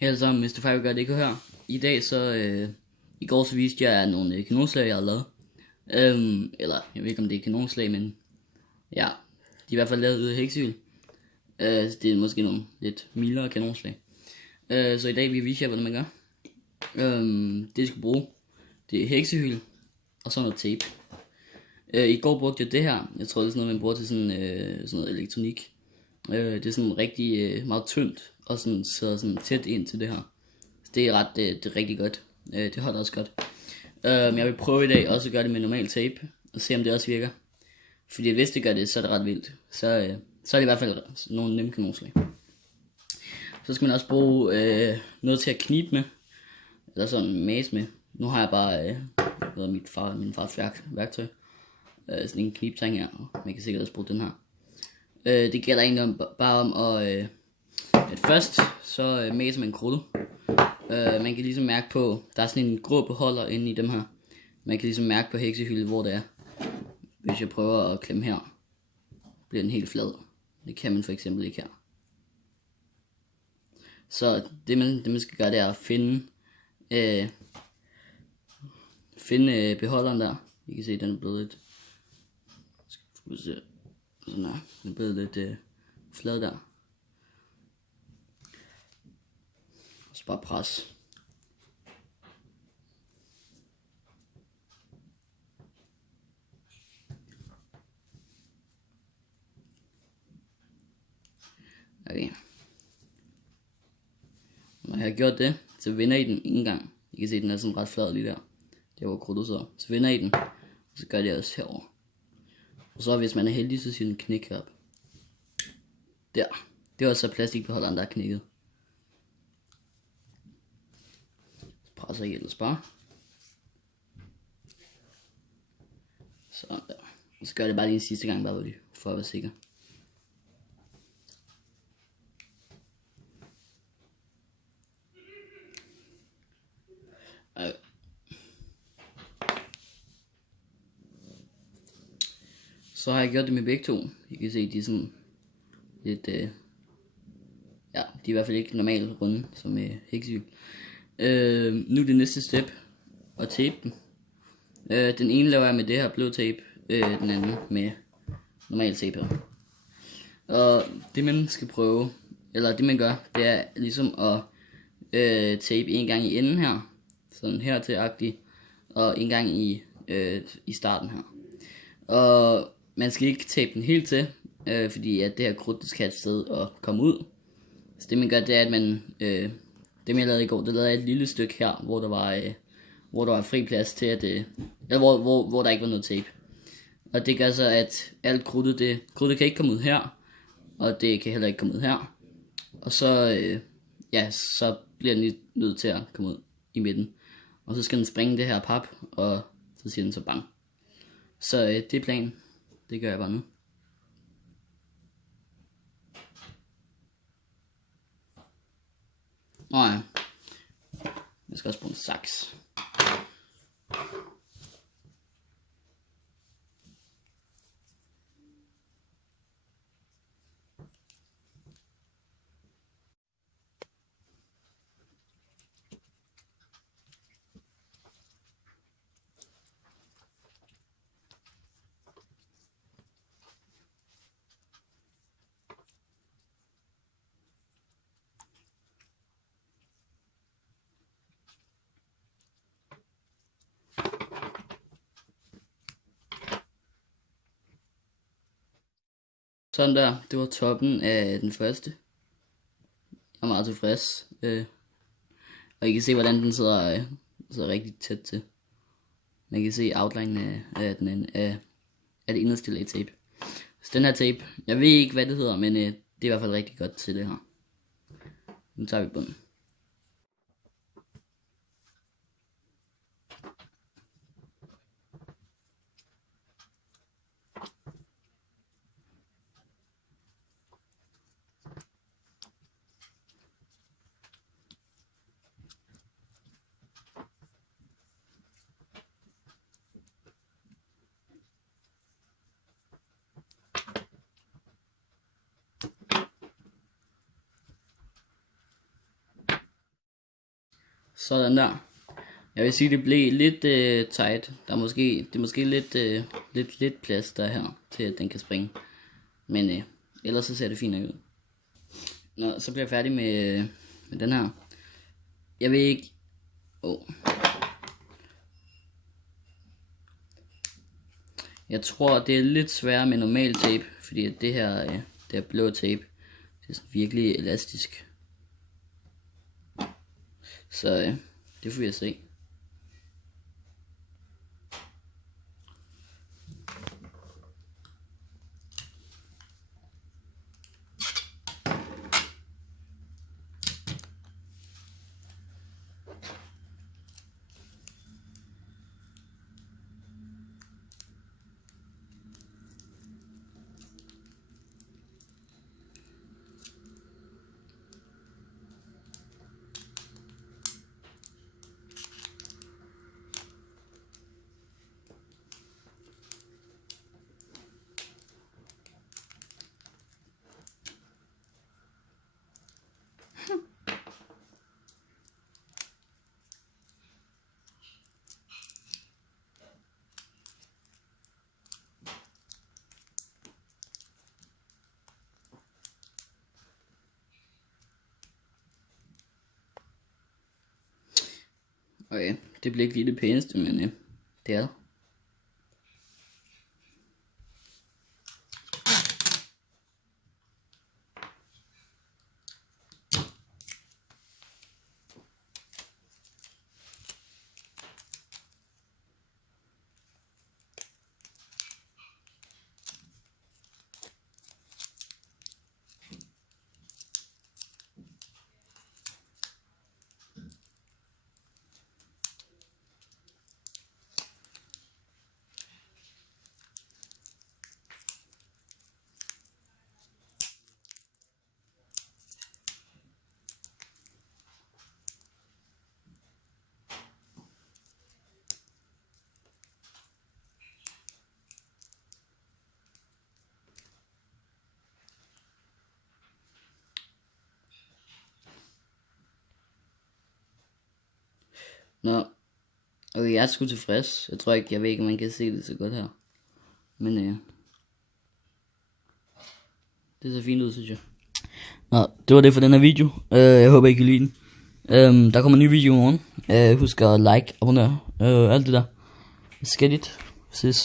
Hej alle sammen, Mr. Five gør det ikke her. I dag så, i går så viste jeg nogle kanonslag, jeg har lavet. Eller, jeg ved ikke om det er kanonslag, men ja, de er i hvert fald lavet ud af heksehyld. Så det er måske nogle lidt mildere kanonslag. Så i dag vil jeg vise jer, hvordan man gør. Det jeg skal bruge, det er heksehyld, og så noget tape. I går brugte jeg det her. Jeg tror det er sådan noget, man bruger til sådan noget elektronik. Det er sådan rigtig meget tyndt, og sådan sidder sådan tæt ind til det her. Så det er det er rigtig godt. Det holder også godt. Jeg vil prøve i dag også at gøre det med normal tape, og se om det også virker. Fordi hvis det gør det, så er det ret vildt. Så er det i hvert fald nogle nemme kanonslag. Så skal man også bruge noget til at knibe med, eller sådan mase med. Nu har jeg bare min fars værktøj. Sådan en knibtang her, man kan sikkert også bruge den her. Det gælder egentlig bare om at først så maser man krudtet. Man kan ligesom mærke på, der er sådan en grå beholder inde i dem her. Man kan ligesom mærke på heksehylden, hvor det er. Hvis jeg prøver at klemme her, bliver den helt flad. Det kan man for eksempel ikke her. Så det man skal gøre, det er at finde beholderen der. I kan se, den er blevet lidt, skal vi se, sådan her. Den er blevet lidt flad der. Og så bare pres. Okay. Når jeg har gjort det, så vender I den en gang. I kan se, den er sådan ret flad lige der. Det var krudtet så. Så vender I den, og så gør det også herover. Og så hvis man er heldig, så siger den knæk herop. Der. Det var så plastikbeholderen, der er knækket. Så presser I ellers bare. Sådan der. Og så gør det bare lige en sidste gang, bare for at være sikker. Så har jeg gjort det med begge to. I kan se, de er sådan lidt, ja, de er i hvert fald ikke normalt runde, som heksehyld. Nu er det næste step at tape den. Den ene laver jeg med det her blå tape, den anden med normal tape her. Og det man skal prøve, eller det man gør, det er ligesom at tape en gang i enden her, sådan her til agtigt, og en gang i starten her. Og man skal ikke tape den helt til, fordi at det her krudt skal have et sted at komme ud. Så det man gør, det er at man, det jeg lavede i går, det lavede jeg et lille stykke her, hvor der var fri plads til at, eller hvor der ikke var noget tape. Og det gør så at alt krudtet kan ikke komme ud her, og det kan heller ikke komme ud her. Og så, så bliver den lige nødt til at komme ud i midten. Og så skal den springe det her pap, og så siger den så bang. Så det er planen. Det gør jeg bare nu. Ja. Jeg skal også bruge en saks. Sådan der, det var toppen af den første. Jeg er meget tilfreds. Og I kan se, hvordan den sidder rigtig tæt til. Man kan se outlinen af det inderste lag tape. Så den her tape, jeg ved ikke, hvad det hedder, men det er i hvert fald rigtig godt til det her. Nu tager vi bunden. Sådan der. Jeg vil sige, det blev lidt tight. Det er måske lidt plads der her, til at den kan springe. Men ellers så ser det fint ud. Nå, så bliver jeg færdig med den her. Jeg vil ikke... Jeg tror, det er lidt sværere med normal tape, fordi det her blå tape, det er sådan virkelig elastisk. Så det får jeg se. Okay, det bliver ikke lige det pæneste, men det er det. Nå, okay, jeg er sgu tilfreds. Jeg ved ikke, om man kan se det så godt her. Men det ser fint ud, synes jeg. Nå, det var det for den her video. Jeg håber, I kan lide den. Der kommer en ny video i morgen. Husk at like, abonnere, alt det der. Skædigt. Ses.